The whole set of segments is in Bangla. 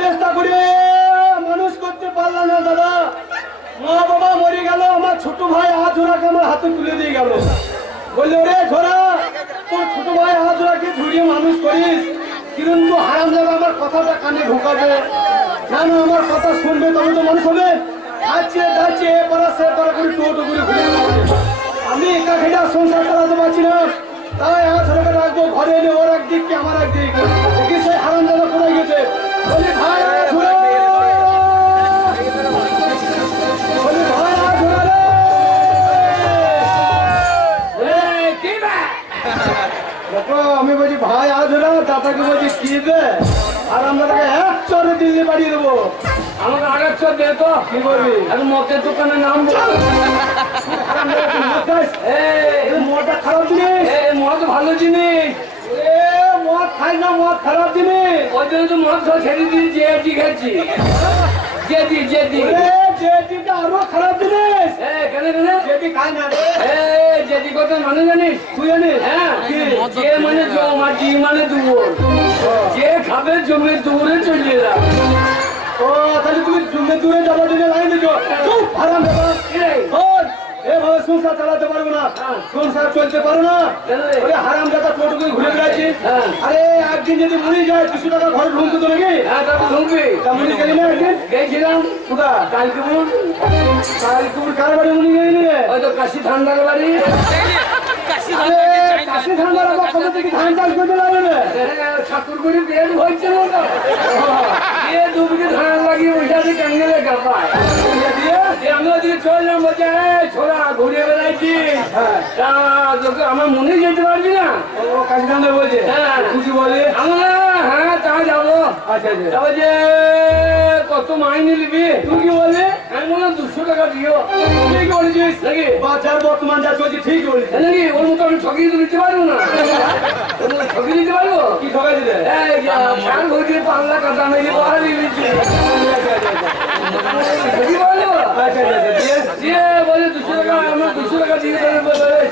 চেষ্টা করে মানুষ করতে পারলাম না দাদা। মা বাবা মরে গেল, আমার ছোট ভাই আজোরাকে আমার হাতে তুলে দিয়ে গেল। বললো রে ঝোরা, তোর ছোট ভাই আজোরাকে ঝুড়িয়ে মানুষ করিস, কিন্তু হারাম যাবে আমার কথাটা কানে ঢোকাবে না, না আমার কথা শুনবে তবে তো মানুষ হবে। খাচ্ছে খাচ্ছে এপারা সে পারা করে টোটো করে ঘুরে আমি একা খেটা সংসার চালাতে পারছি না, তাই আজোরাকে রাখবো ঘরে এনে ওর একদিক কি আমার একদিক। দেখি সেই হারাম যাবে কোথায় গেছে। বলি ভাই আজোরা, বলি ভাই আজোরা রে। আমি বলছি ভাই আজোরা, দাদাকে বলছি কি দে, আর আমরা তাকে এক চরে দিল্লি পাঠিয়ে দেবো। আমাকে আগের চোর দে তো। কি করবি? আমি মদের দোকানে নাম মদটা খারাপ জিনিস, মদ ভালো জিনিস। মদ খাই না, মদ খারাপ জিনিস। ওই জন্য তো মদ খাওয়া ছেড়ে দিয়ে জেদি খাচ্ছি। জেদি জেদি জেডিটা আরো খারাপ জিনিস। কেন কেন জেডি খাই না। জেদি কথা মানে জানিস? তুই জানিস? হ্যাঁ, যে মানে জম আর জি মানে দুপুর। যে খাবে জমি দূরে চলে যা। ও তাহলে তুমি জমে দূরে যাবার জন্য লাইন দিচ্ছ। হারাম ব্যাপার এভাবে সংসার চালাতে পারবো না, সংসার চলতে পারো না। হারাম দাদা টোটো করে ঘুরে বেড়াচ্ছি। আরে একদিন যদি মরে যায় 200 টাকা ঘরে ঢুকতো তো নাকি? হ্যাঁ তারপর ঢুকবি। মনে গেলি না একদিন? গেছিলাম কোথা? কালকেপুর। কালকুর কার বাড়ি মনে গেলি? হয়তো কাশি ঠান্ডার বাড়ি। কাশি ঠান্ডার আবার কবে থেকে ধান চাষ করতে লাগবে না? ঠাকুর করে বের হয়েছে না দুবিকে ধান লাগিয়ে বসে ক্যাঙ্গেলে গাপায় আমি ওদিকে চললাম, বলছে ছোড়া ঘুরে বেড়াইছি। আমার মনে যেতে পারবি না? ও কাশি ঠান্ডা বলছে? হ্যাঁ খুশি বলে হ্যাঁ তা যাবো। আচ্ছা আচ্ছা। তারপর যে কত মাইনে নিবি? তুই কি বললি? আমি বললাম 200 টাকা দিও। ঠিক বলেছিস নাকি বাজার বর্তমান যা চলছে ঠিক বলেছিস। নাকি ওর মতো আমি ঠকিয়ে তো নিতে পারবো না। ওর মতো ঠকিয়ে দিতে পারবো? কি ঠকাই দিলে? ফ্যান হয়ে পাল্লা কাটা মেরে বাড়া দিয়ে দিচ্ছি। বলে 200 টাকা, আমার 200 টাকা দিয়ে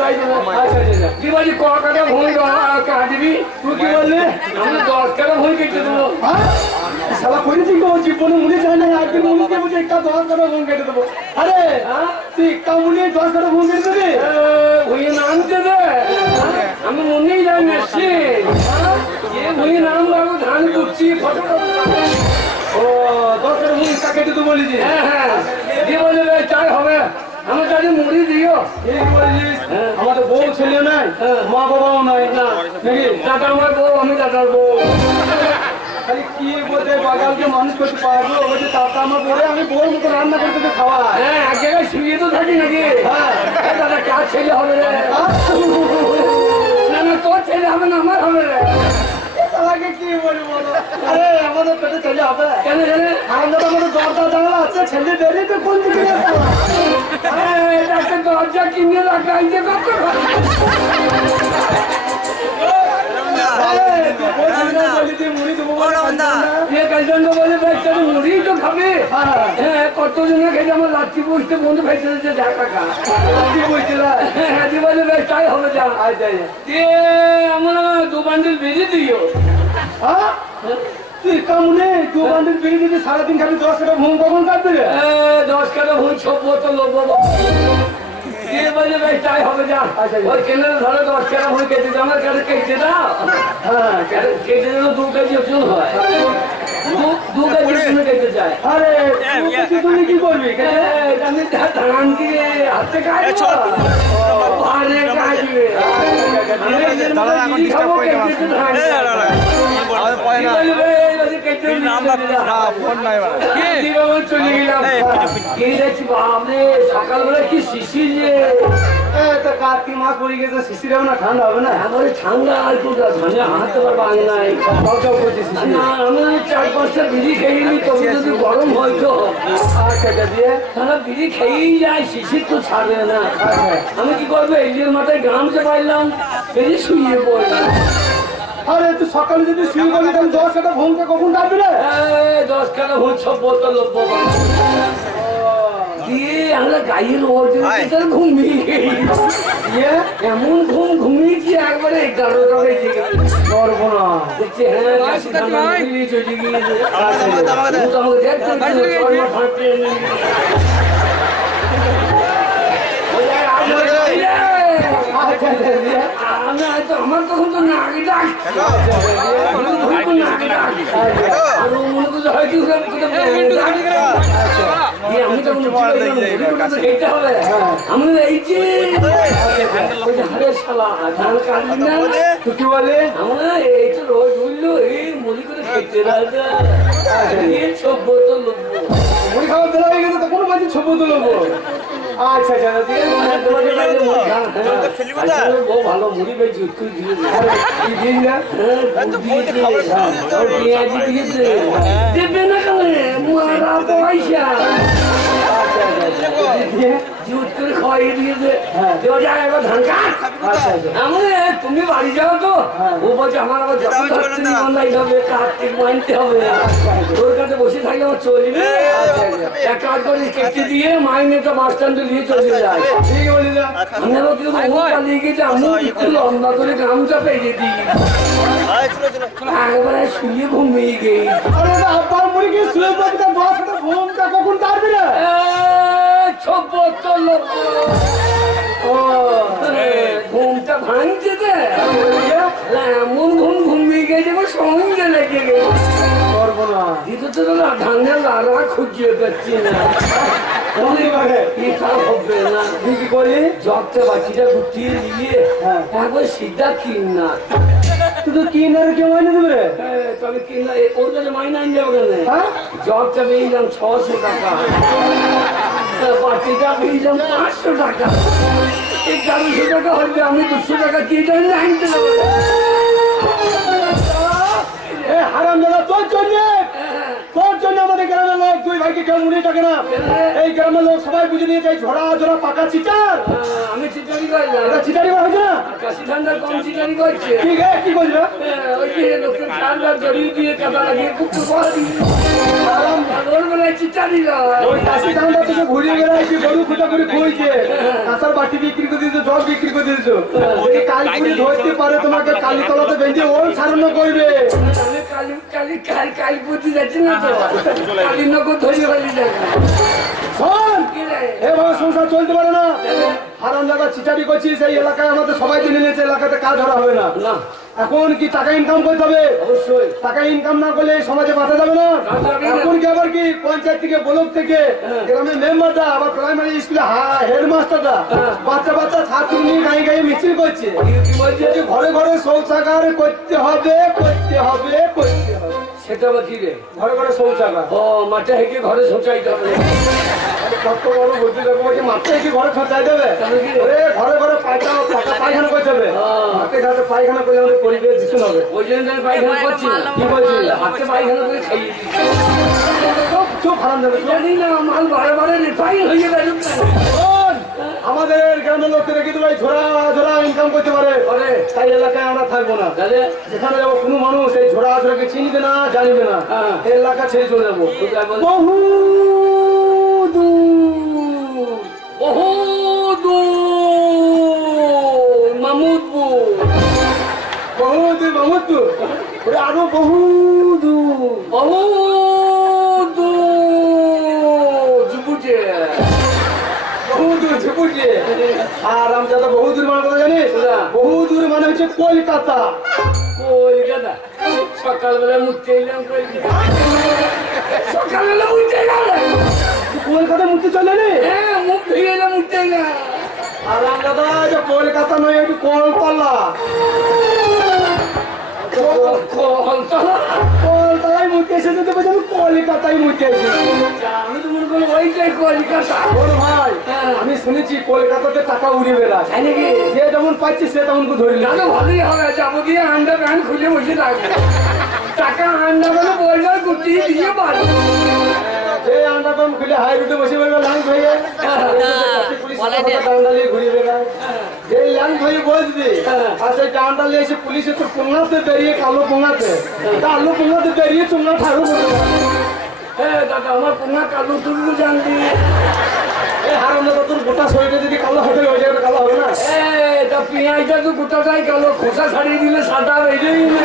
চাই দেবো। কি বলছি ক টাকা ভুঁই কাটবি? তুই কি বললি? আমি 10 টাকা ভুঁই কেটে দেবো। সালা করেছি তো জীবনে মনে যায় না, একদিন মনে বলছে একটা 10 টাকা ঘুম কেটে দেবো। আরে তুই একটা মনে 10 টাকা ঘুম কেটে দেবে? ভুঁই নামতে দে, আমি মনেই যাই মেশি ভুঁই নাম লাগো ধান করছি ফটো। ও 10 টাকা ঘুম কেটে তো বলেছি। হ্যাঁ হ্যাঁ দিয়ে বলে চাই হবে, আমার কাছে মুড়ি দিও। ঠিক বলেছিস। আমাদের বউ ছেলে নাই, মা বাবাও নাই না নাকি? দাদা আমার বউ, আমি দাদার বউ। খালি কি বলতে বাগালকে মানুষ করতে পারবো? বলছে তাতা আমার বলে আমি বউর মতো রান্না করতে তো খাওয়া। হ্যাঁ এক জায়গায় শুয়ে তো থাকি নাকি? হ্যাঁ দাদা কার ছেলে হবে রে? না না তোর ছেলে হবে না, আমার হবে রে। তাকে কি বলি বলো? আরে আমাদের পেটে ছেলে হবে কেন জানে? আমাদের আমাদের দরজা জানালা আছে, ছেলে বেরিয়ে তো কোন দিকে যাবে? একটা দরজা কিনে রাখাইছে কত মুড়ি তো খাবে। হ্যাঁ কতজনে খেতে আমার লাচ্ছি বসতে বন্ধু ফেসে দেখা খা বলে বেশ তাই হবে যা। আমার 2 বান্ডিল বেরিয়ে দিও। তুই কামনে 2 বান্ডিল বেরিয়ে দিতে সারাদিন খাবি, 10 টাকা ঘুম কখন কাটবে? 10 টাকা ভুল সব বোতল লোক বলে বেশ তাই হবে যা। ওই কেন্দ্রে ধরো 10 টাকা ভুল কেটে দাও, আমার কাছে কেটে দাও। হ্যাঁ কেটে দিলে 2 কেজি ওজন হয়, 2 কেজি তুমি কেটে যায়। আরে তুই কি করবি? আমি ধান দিয়ে হাতে কাটবো। আরে কাটবে দাদা এখন ডিস্টার্ব করে না সকালবেলা কি শিশির যে কার্তিক মাস পড়ে গেছে, শিশির হবে না, ঠান্ডা হবে না? আমার ঠান্ডা আর ঠান্ডা হাতে পারবো নাই। আমি 4-5টা বিড়ি খেয়ে নি, তবে যদি গরম হয়তো তারা বিড়ি খেয়েই যায়, শিশির তো ছাড়বে না। আমি কি করবো? এলির মাথায় গামছা পাইলাম, বেরিয়ে শুয়ে পড়লাম। আরে তুই সকালে যদি শুয়ে পড়বি তাহলে 10 টাকা ঘুমকে কখন কাটবি রে? 10 টাকা ভুল সব বোতল দিয়ে আমরা গায়ের ওজনে ঘুমিয়ে গেই এমন ঘুমিয়েছি একবারে 11টা বেজে গেল করবো না দেখছি হ্যাঁ আমাকে আমার তখন তো নাকি ডাক আমি তখন আমি এই যে শালা ধান কাটলি না কি বলে আমরা এই তো রোজ বুঝলো এই মুড়ি করে খেতে রাজা সব বোতল লোকবো মুড়ি খাওয়া বেলা হয়ে গেছে তো কোনো বাজি ছবো তো লোবো আচ্ছা বউ ভালো মুড়ি বেশ জুত করে দিয়ে দেবে না কালে মারা পয়সা জুত করে খাওয়াই দিয়েছে ধান কাট তুমি বাড়ি যাও তো ও বলছে আমার আবার অনলাইন হবে কার্তিক মানতে হবে তোর কাছে বসে থাকলে আমার চলবে এক কাজ করে কেটে দিয়ে মাইনেটা বাস স্ট্যান্ডে নিয়ে চলে যায় ঠিক বলি না আমি আবার কিন্তু পালিয়ে গেছে আমি একটু লম্বা করে গামছা পেয়ে দিই একবারে শুয়ে ঘুমিয়ে গেই আরে আব্বার মুড়ি কি শুয়ে পড়তে দশ ঘুমটা কখন তারবি না ঘুমটা ভাঙছে এমন ঘুমিয়ে গেছে সঙ্গে লেগে গেছে করবো না দিতে তো ধানের লাড়া খুঁজিয়ে পাচ্ছি না হবে না কি করি জগটা বাচ্চিটা গুটিয়ে দিয়ে একবার সিধা কিন না তুই তো কিন আর কেউ মাইনে দেবে তবে কিনা ওর কাছে মাইনে আন যাবে কেন জবটা পেয়েছিলাম 600 টাকা বাটিটা পেয়েছিলাম 500 টাকা এই 1100 টাকা হলে আমি 200 টাকা কি জানি আনতে যাবো হারাম দাদা তোর জন্য আমাদের গ্রামের লোক দুই ভাইকে কেউ মুড়ি থাকে না এই গ্রামের লোক সবাই বুঝে নিয়ে যায় ঝোড়া ঝোড়া পাকা চিটার আমি চিটারি করলাম এটা চিটারি হয়েছে না কাশি ঠান্ডার কম চিটারি করছে কি করছে ওই যে লোকের ঠান্ডা জড়িয়ে দিয়ে কাদা লাগিয়ে খুব ওর বেলায় চিটারি ওই কাশি ঠান্ডা থেকে ঘুরিয়ে গেলে কি গরু খুঁটা করে খুঁজছে কাঁচার বাটি বিক্রি করে দিয়েছো জল বিক্রি করে দিয়েছো যদি কালপুরি ধরতে পারে তোমাকে কালীতলাতে বেঁধে ওর ছাড়ানো করবে কালী পুঁতি যাচ্ছে না তো কালী নগর ধরে ফেলি যাবে শোন এভাবে সংসার চলতে পারে না হারাম জায়গা চিটারি করছিস এই এলাকায় আমাদের সবাই জেনে নিয়েছে এলাকাতে কাজ ধরা হবে না এখন কি টাকা ইনকাম করতে হবে অবশ্যই টাকা ইনকাম না করলে সমাজে বাঁচা যাবে না এখন কি আবার কি পঞ্চায়েত থেকে ব্লক থেকে গ্রামের মেম্বারটা আবার প্রাইমারি স্কুলে হেডমাস্টারটা বাচ্চা ছাত্র নিয়ে গায়ে গায়ে মিছিল করছে ঘরে ঘরে শৌচাগার করতে হবে সেটা বা কি রে ঘরে ঘরে শৌচাগার ও মাঠে হেঁকে ঘরে শৌচাইতে হবে কত বড় বুদ্ধি দেখবো যে মাঠে কি ঘরে শৌচাই দেবে ঘরে ঘরে পায়খানা করতে হবে মাঠে ঘাটে পায়খানা করলে আমাদের পরিবেশ দূষণ হবে ওই জন্য আমি পায়খানা করছি না কি বলছি হাতে পায়খানা করে খাইয়ে চুপ হারাম যাবে জানি না মাল বারে রিফাইন হয়ে গেল আমাদের গ্রামের লোককে রেখে দেবে ঝোড়া ইনকাম করতে পারে তাই এলাকায় আমরা থাকবো না যেখানে যাবো কোনো মানুষ এই ঝোড়াকে চিনবে না জানবে না এই এলাকা ছেড়ে চলে যাবো বহু মামুদপুর আরো বহু আর আমি দাদা বহুদূর মানে কথা জানিস বহুদূর মানে হচ্ছে কলকাতা সকালবেলা মুখতে এলাম সকালবেলা মুখতে এলাম কলকাতা মুক্তি চলে নি মুখ ভেঙে এলাম মুখতে এলাম আর আমি দাদা কলকাতা নয় একটু কলতলা কলতলায় মুখে এসে যেতে পারছি আমি কলকাতায় মুখে এসেছি আমি তো মনে করলাম ওইটাই কলকাতা ভাই আমি শুনেছি কলকাতাতে টাকা উড়ে বেড়ায় নাকি যে যেমন পাচ্ছি সে তেমন ধরি না ভালোই হবে যাবো দিয়ে আন্ডা প্যান্ট খুলে বসে থাকবে টাকা আন্ডা মানে বলবে গুটিয়ে দিয়ে পারবো যে আন্ডা প্যান্ট খুলে হাই রুটে বসে বেড়বে লাইন হয়ে ডান্ডালিয়ে ঘুরে বেড়ায় যে লাইন হয়ে বসবি আর সেই ডান্ডালিয়ে এসে পুলিশে তো পোঙাতে বেরিয়ে কালো পোঙাতে বেরিয়ে তোমরা ঠাড়ু করতে দাদা আমার পোঙা কালো তুলু জানবি হারাম দাদা তোর গোটা শরীরে যদি কালো হয়ে ওই জায়গাটা কালো হবে না তা পেঁয়াজটা তো গোটাটাই কালো, খোসা ছাড়িয়ে দিলে সাদা বেরিয়েই না।